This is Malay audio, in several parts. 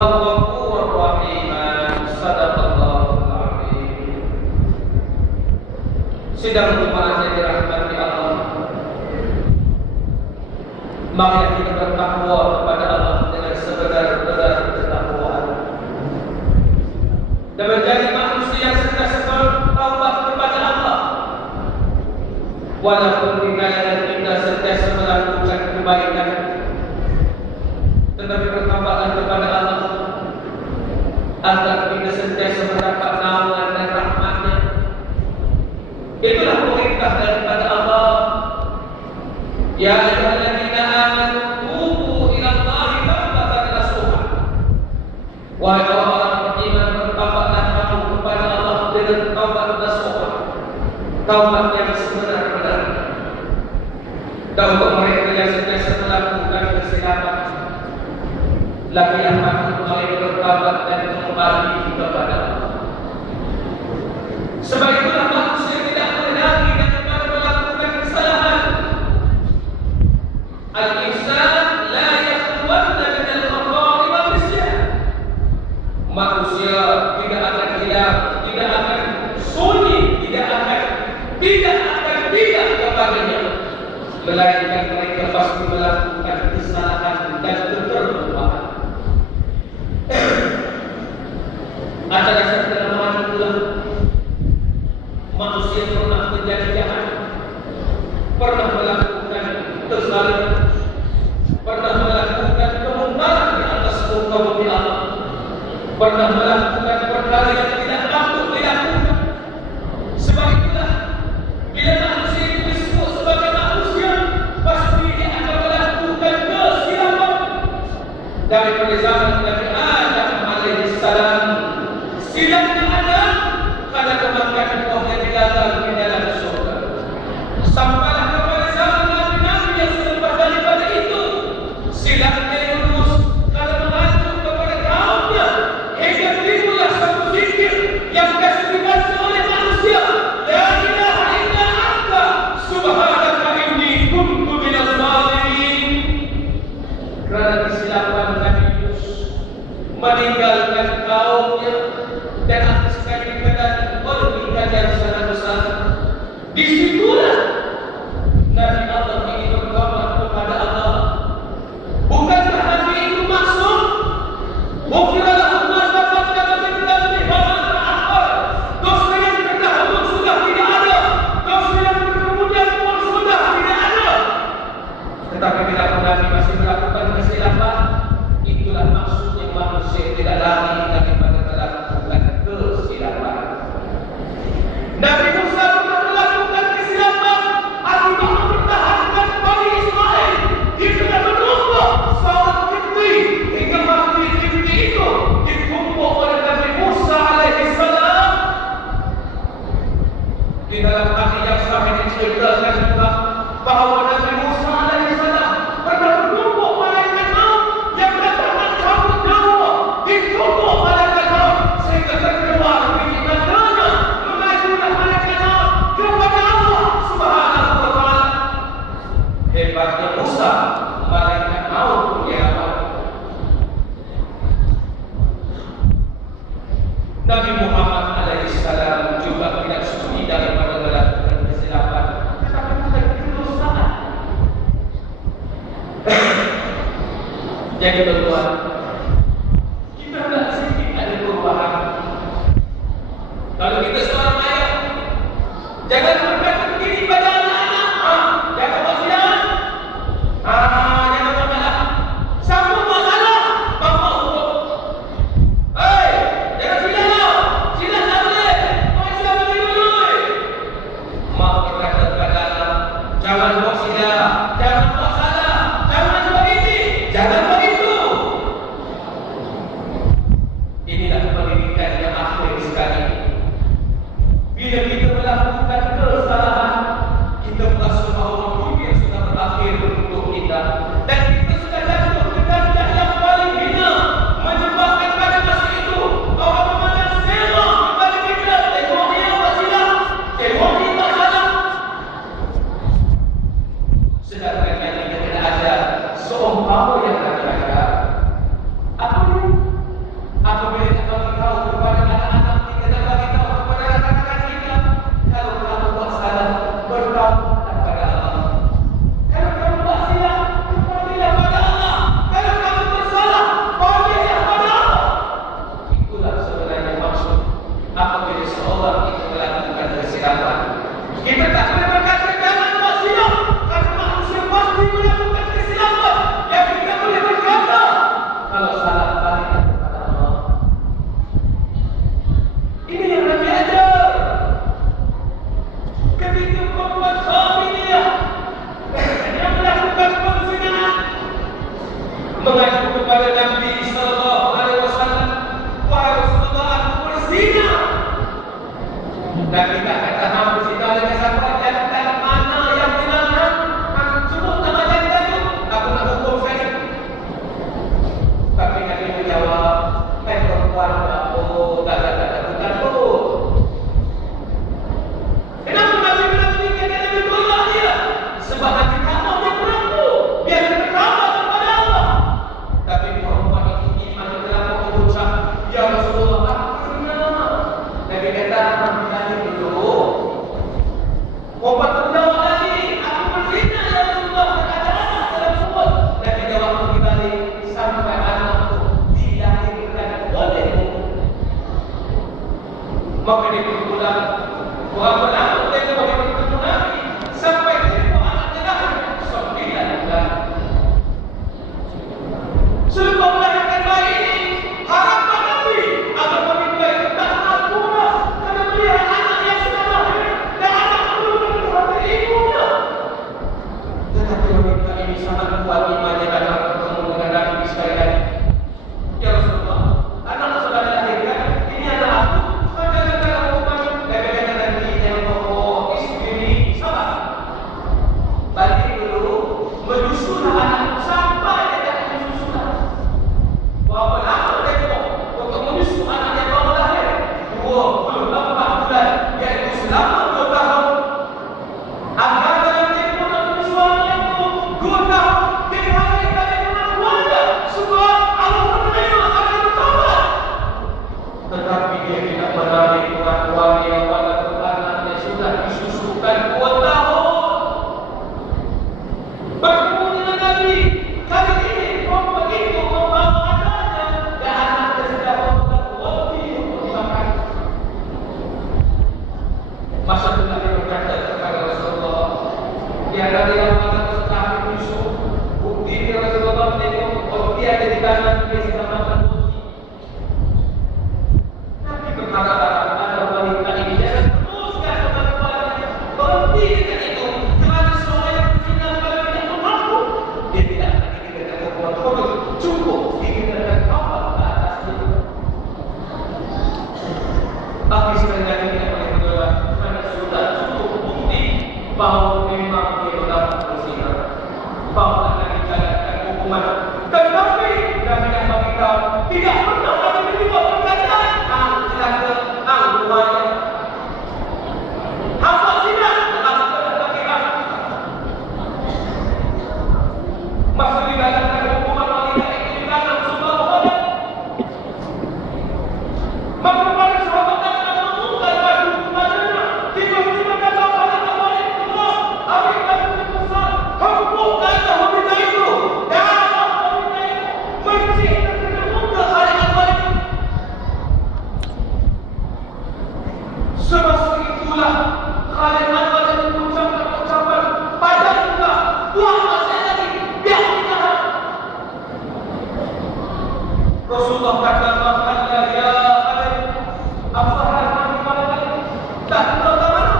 Al-Ghafur Rahim. Sadaqallahul Azim. Sidang jemaah yang dirahmati Allah, mari kita bertakwa kepada Allah dengan sebenar-benar ketakwaan dan menjadi manusia yang sentiasa bertaubat kepada Allah. Walaupun kita sentiasa melakukan kebaikan, tetapi bertaubatlah kepada Allah agar kita sentiasa mendapat naungan dan rahmat-Nya. Itulah perintah daripada Allah. Ya ayyuhalladzina amanu tubu ila Allahi taubatan nasuha. Wahai orang beriman, bertaubatlah kamu kepada Allah dengan taubat nasuha, taubat yang sebenar-benar. Dan untuk mereka yang sentiasa melakukan kesilapan, laki-laki mereka bertaubat dan kembali kepada Allah. Sebab itulah manusia tidak berhenti daripada melakukan kesalahan. Al-insan la yakhluwanna min al-khata'i wal nisyan. Manusia tidak akan hilang, tidak akan sunyi, tidak akan tidak kepadanya, melainkan mereka pasti melakukan kesalahan dan keterlupaan. Atas dasar kelemahan itulah manusia pernah menjadi jahat, pernah melakukan kezaliman, pernah melakukan kemungkaran di atas muka bumi Allah, pernah melakukan perkara yang tidak patut dilakukan. Sebab itulah bila manusia itu disebut sebagai manusia, pasti dia akan melakukan kesilapan. Dari zaman Nabi Adam alaihissalam, silapnya Adam karena kemakan buah yang dilarang di dalam surga. Sampailah kepada zaman Nabi-Nabi yang selepas daripada itu, silapnya Yunus karena mengacu kepada kaumnya, hingga timbullah satu zikir yang disampaikan oleh manusia, la ilaha illa anta subhanaka inni kuntu minaz zalimin. Kerana kesilapan Nabi Yunus meninggalkan kaumnya dan atas keadaan yang sangat besar, disitulah Nabi Allah ingin bertobat kepada Allah. Bukankah Nabi itu maksud? Bukanlah Allah dapat kata-kata bahawa terakhir dosa yang terdahulu sudah tidak ada, dosa yang kemudian pun sudah tidak ada. Tetapi bila Nabi masih melakukan kesilapan, itulah maksudnya manusia tidak lari daripada melakukan kesilapan. Nabi Musa pernah melakukan kesilapan akibat mempertahankan Bani Israel di tengah menumpuk seorang Kipti, hingga mati Kipti itu ditumpuk oleh Nabi Musa alaihissalam. Di dalam hadis yang sahih diceritakan juga bahawa Nabi Musa alaihissalam pernah bertumpuk malaikat maut yang datang mencabut nyawa, ditumpuk malaikat maut sehingga terkeluar biji matanya. Hebatnya Musa, malaikat maut punya awal. Nabi Muhammad alaihissalam juga tidak suci daripada melakukan kesilapan, tetapi bukan kedosaan. Jadi tuan, kita tidak sedikit ada perubahan. Kalau kita seorang ayah, jangan berkata begini pada anak-anak, jangan buat silap. Jangan buat masalah. Siapa buat salah, bapa hukum. Jangan silap lah. Silap tak boleh. Kau silap bagi dulu. Mak berkata kepada anak, jangan buat silap, jangan buat salah, jangan buat ini, jangan buat itu. Maka dia berulang, berapa lama tempoh dia bertemu Nabi sampai tempoh anaknya lahir 9 bulan. Selepas melahirkan bayi ini, harapan Nabi agar pemimpin tak ampun kerana melihat anak yang sudah lahir dan anak perlu berhati ibunya. Tetapi wanita ini sangat kuat imannya dalam bertemu dengan Nabi sekali lagi. Ya Rasulullah, anak sudah dilahirkan, ini anak aku. Kadang-kadang hukuman, kadang-kadang nanti yang bawa istri sabar. Balik dulu, menyusulah anak sampai dia tak menyusulah. Berapa lama tempoh untuk menyusu anak yang baru lahir? 24 bulan, iaitu selama 2 tahun. Agar dalam tempoh nak menyusu anak itu 2 tahun, dia dilahirkan dengan keluarga. Sebab Allah menerima akan bertobat. Tetapi dia tidak menarik keluarga yang walaupun anaknya sudah disusukan 2 tahun. Bertemu dengan Nabi, kali ini perempuan itu membawa anaknya dan anaknya sudah membuat roti untuk dimakan. Masa itu Nabi berkata kepada Rasulullah, tiada yang mana setelah menyusu, bukti Rasulullah menengok roti ada di kanan, dia sedang makan roti. Nabi berharap ada wanita ini jangan teruskan kemampuannya, berhenti dengan itu. Kerana seorang yang berzina kalau tidak mampu, dia tidak akan dikatakan hukuman khusus. Cukup dikatakan kafar ke atas itu. Tapi sekali lagi tidak boleh berdoa kerana sudah cukup bukti bahawa memang dia telah berzina. Bahawa akan dikatakan hukuman. Tetapi Nabi yang beritahu tidak pernah Nabi menerima perkataan celaka, tuanya. Hamba zina telah terkira. Masa dikatakan hukuman wanita itu di dalam sebuah badan. Maka pada sahabat akan mengumumkan baju kepadanya. Tiba-tiba kata pada tawarin Allah, ambil baju besar, hempukkan wanita itu. Darah wanita itu mencik dan terbuka hadapan wanita. Semasa itulah Khalid Anwar yang mengucapkan ucapan pada juga buang masa lagi biar kita. Rasulullah kata makna ya Khalid, apa hal kamu malam tak tahu mana?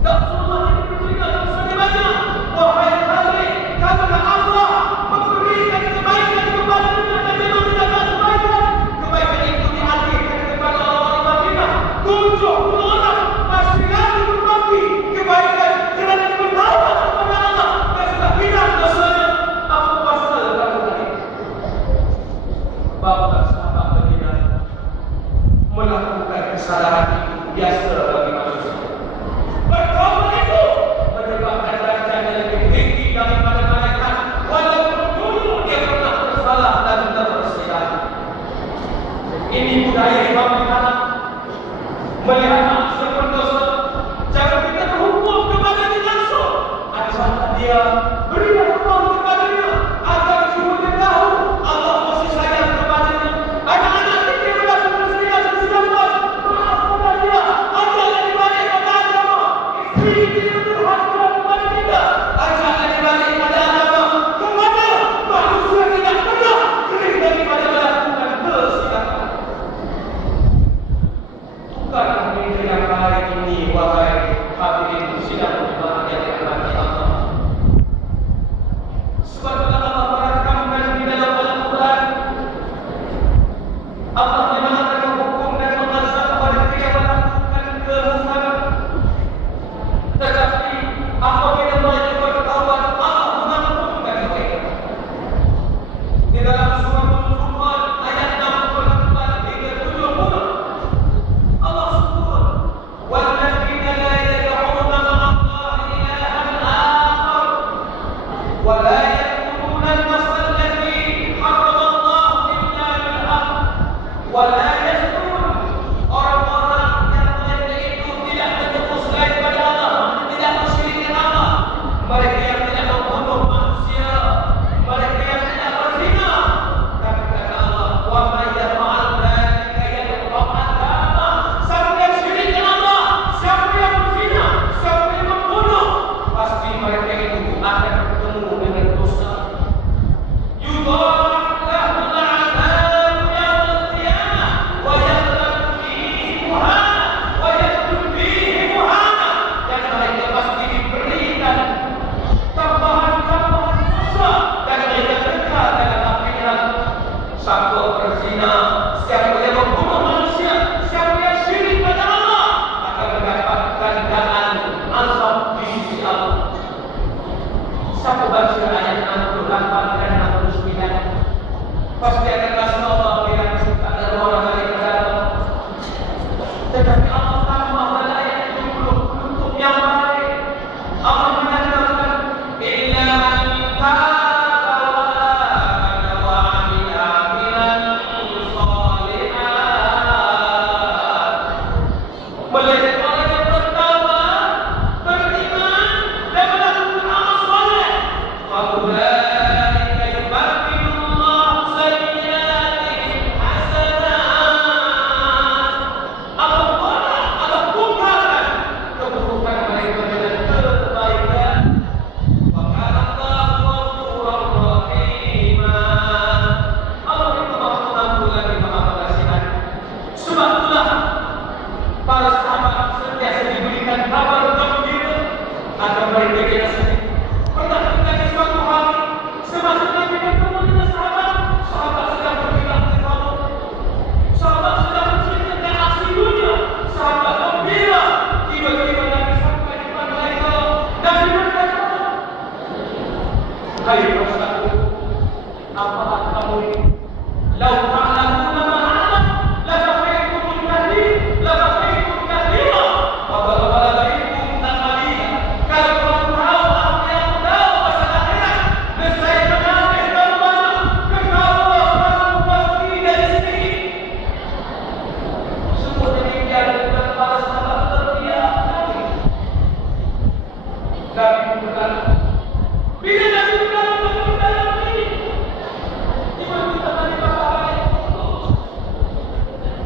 Tak Rasulullah ini memberikan dosa banyak. Wahai Khalid, karena Allah memberikan kebaikan kepadanya dan dia memberikan kebaikan. Kebaikan itu diakhirkan kepada orang-orang Madinah. 70 orang masih lagi berbagi kebaikan kerana bertaubat kepada Allah dan sudah hilang dosanya. Apa pasal kamu tadi? Bapak sahabat Madinah melakukan kesalahan itu biasa bagi manusia. Bertaubat itu menyebabkan darjatnya lebih tinggi daripada malaikat, walaupun dulu dia pernah bersalah dan tersilap. Ini budaya Imam Anak. Melihat manusia berdosa, jangan kita berhukum kepada dia langsung. Ajarkan dia, berilah ruang kepadanya agar dia tahu Allah masih sayang kepadanya. Anak-anak kita berlaku berzina dan sudah buat, maaf kepada dia. Ajarkan dia balik kepada agama. Isteri kita berhati kepada kita. Ajarkan dia balik kepada agama. Kemana manusia tidak pernah kering daripada melakukan kesilapan. Bukanlah media berzina, siapa yang membunuh manusia, siapa yang syirik pada Allah, akan mendapatkan ganaan azab di sisi Allah. Siapa baca ayat 68 dan 69, pasti akan rasa Allah yang tak ada orang lain berada. Tetapi Allah tambah pada ayat 70 untuk yang baik. Allah menyatakan illa man taba wa amana wa amila amalan shalihan. Melainkan orang yang bertaubat, beriman dan melakukan amal soleh. Faulaika yubaddilullahu sayyi'atihim hasanat. Allah kumpulkan keburukan mereka dengan kebaikan. Wa kana Allahu ghafurur rahim. Allah itu Maha Pengampun lagi Maha Pengasih. Sebab itulah para sahabat sentiasa diberikan kabar gembira agar mereka tidak sedih. Pernah terjadi suatu hari semasa Nabi bertemu dengan sahabat sedang berbincang di kamar. Sahabat sedang bercerita tentang aksi dunia. Sahabat gembira. Tiba-tiba Nabi sampai di depan mereka. Nabi berkata, "Hai rasaku, apakah kamu ini? Lau ta'lamuna ma a'lam, la kafaitum kathir, la kafaitum kathira, wa balagaitum tamalina." Kalau kamu tahu apa yang aku tahu pasal akhirat, nescaya mengambil kamu banyak, kekal kamu pasti dari sini. Semua demikian dan para sahabat terdiam. Nabi berkata, bila Nabi berkata ke dalam ini, tiba-tiba Nabi berkata,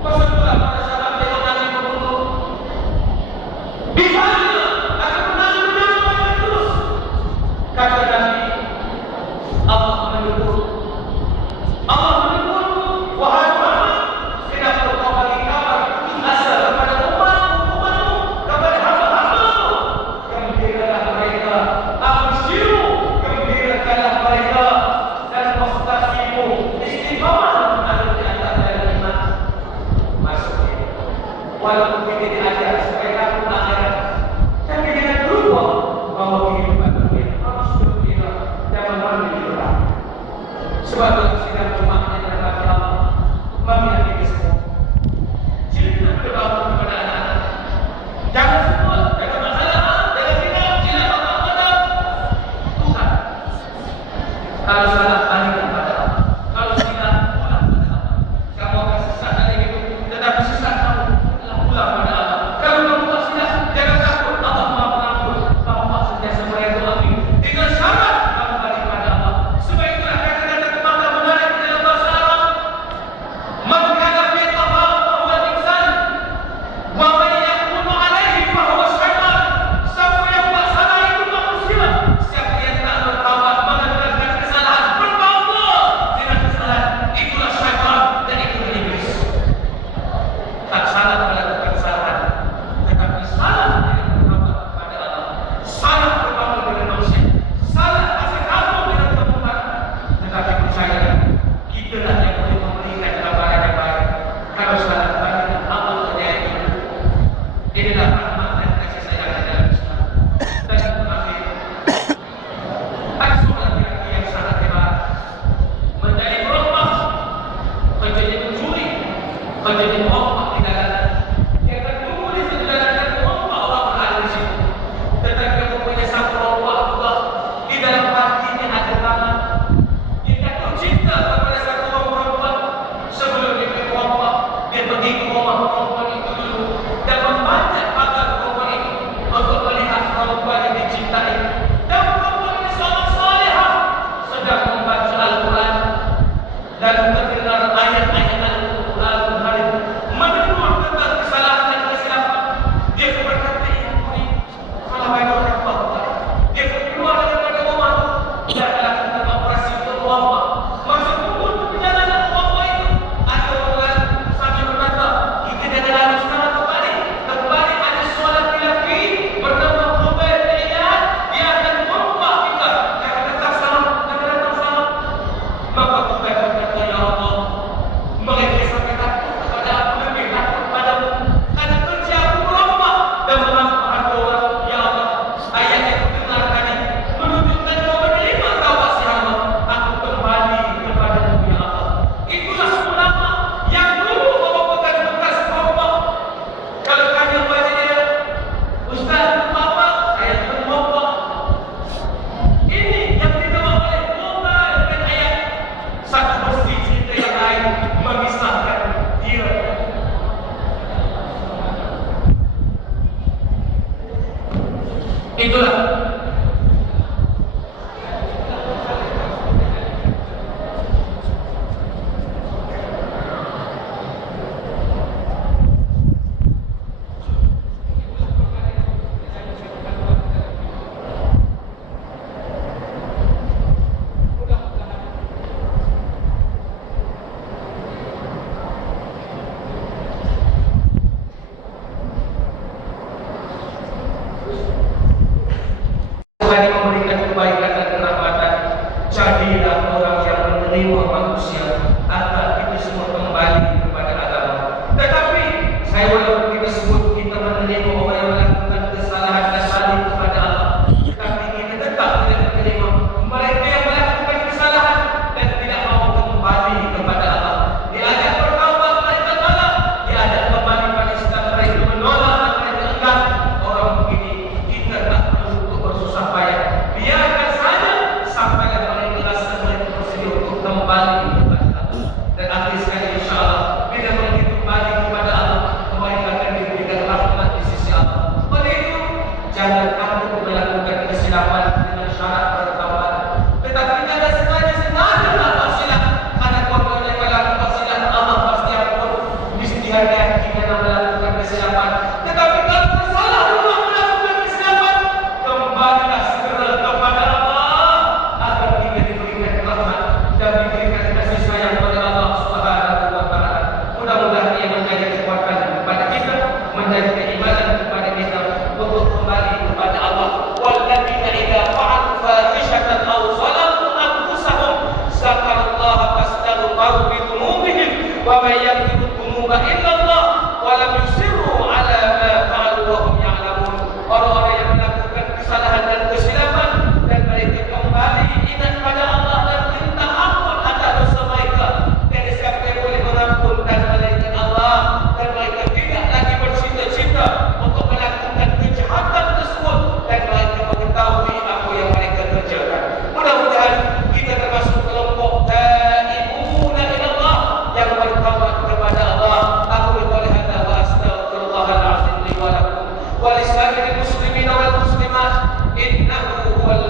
pasal itulah para sahabat tengok Nabi berbunuh. Misalnya, akan Nabi menyampaikan terus. Kata Nabi, Allah menegur. Allah menegurku, wahai Muhammad, kenapa kau bagi kabar putus asa kepada umatmu, kepada hamba-hambamu? Gembiralah mereka, abshiru, gembirakanlah mereka, dan wastaqimu, istiqamah ada di atas jalan iman. Maksudnya, walaupun kita diajar supaya kamu akhirat, tapi jangan lupa bahwa kehidupan dunia harus gembira dan menggembirakan. Sebab itu sidang jemaah yang dirahmati Allah, mari kita semua cerita berdoa kepada anak-anak. Jangan semua, jangan masalah, jangan sidang, jangan apa-apa. Tuhan, kalau salah balik kepada Allah, kalau silap pulang kepada Allah. Kamu akan sesat dari hidup, tetapi sesat kamu adalah pulang kepada Allah. Kalau kamu tak silap, jangan takut, Allah Maha Pengampun. Bapak sentiasa meridhoi dengan syarat kamu balik kepada Allah. Sebab itulah kata-kata kemaka menarik di dalam bahasa Arab. Man kana fi tafaq fahuwa insan, wa man yakunu alaihi fahuwa syaitan. Siapa yang buat salah itu manusia. Siapa yang tak bertaubat mengerjakan kesalahan, bertaubat dengan kesalahan, itulah syaitan dan itulah iblis. Tak salah melakukan kesalahan, tetapi salah dengan bertaubat kepada Allah, salah bertaubat dengan manusia, salah kasih kamu dengan Tuhan. Tetapi percayalah, kita lah yang boleh memberikan gambaran yang baik. Kalau salah banyak amal terjadi. Inilah rahmat dan kasih sayang di dalam Islam. Dan terakhir, ada seorang lelaki yang sangat hebat, menjadi perompak, menjadi pencuri, menjadi perompak di jalanan. Dia akan tulis di jalanan perompak orang berada di situ. Tetapi mempunyai sang perompak juga di dalam hatinya ada tangan. Dia jatuh cinta kepada satu orang perempuan. Sebelum dia pergi perompak, dia pergi ke rumah perempuan itu dulu dan membaca pagar perempuan itu untuk melihat perempuan yang dicintai. Dan perempuan ini seorang salihah, sedang membaca Al-Quran dan terdengar ayat-ayat Al-Quran mendengar wa may yaghfiru dzunuba illallah wa lam yusirru ala ma fa'alu wa hum ya'lamun. Orang-orang yang melakukan kesalahan dan kesilapan dan mereka kembali ingat pada Allah dan minta ampun atas dosa mereka, dan siapa yang boleh mengampunkan malaikat Allah, dan mereka tidak lagi bercita-cita untuk melakukan kejahatan tersebut, dan mereka mengetahui apa yang mereka kerjakan. Mudah-mudahan kita termasuk kelompok taibuna ilallah yang bertaubat kepada Allah. Aku qouli hadza wa astaghfirullahal azim li wa lakum wa lisa'iril muslimin wal muslimat innahu huwal